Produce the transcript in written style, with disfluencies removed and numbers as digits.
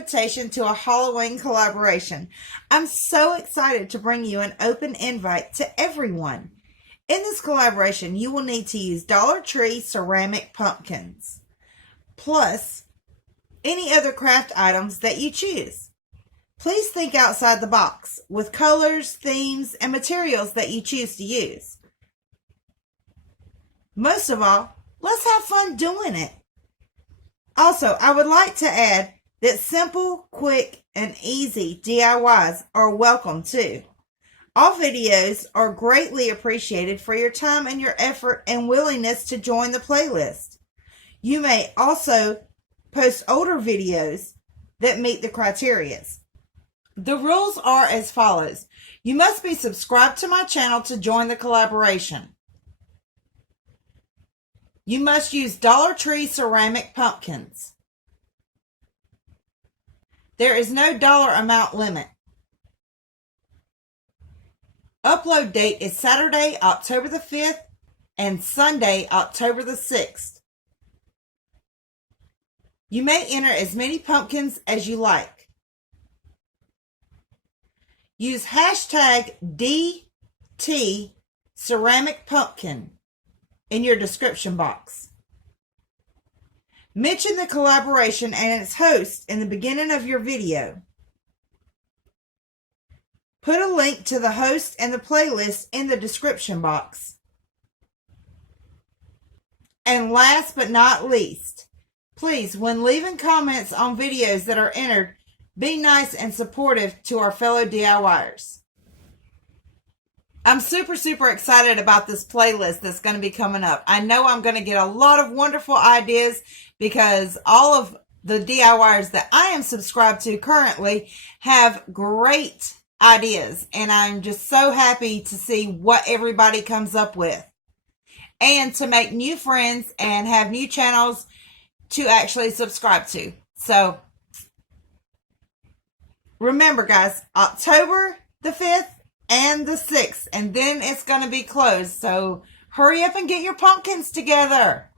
invitation to a Halloween collaboration. I'm so excited to bring you an open invite to everyone. In this collaboration, you will need to use Dollar Tree ceramic pumpkins, plus any other craft items that you choose. Please think outside the box with colors, themes, and materials that you choose to use. Most of all, let's have fun doing it. Also, I would like to add that simple, quick, and easy DIYs are welcome too. All videos are greatly appreciated for your time and your effort and willingness to join the playlist. You may also post older videos that meet the criteria. The rules are as follows. You must be subscribed to my channel to join the collaboration. You must use Dollar Tree ceramic pumpkins. There is no dollar amount limit. Upload date is Saturday, October the 5th and Sunday, October the 6th. You may enter as many pumpkins as you like. Use hashtag DT ceramic pumpkin in your description box. Mention the collaboration and its host in the beginning of your video. Put a link to the host and the playlist in the description box. And last but not least, please, when leaving comments on videos that are entered, be nice and supportive to our fellow DIYers. I'm super excited about this playlist that's going to be coming up. I know I'm going to get a lot of wonderful ideas because all of the DIYers that I am subscribed to currently have great ideas, and I'm just so happy to see what everybody comes up with and to make new friends and have new channels to actually subscribe to. So remember guys, October the 5th and the 6th, and then it's going to be closed. So hurry up and get your pumpkins together.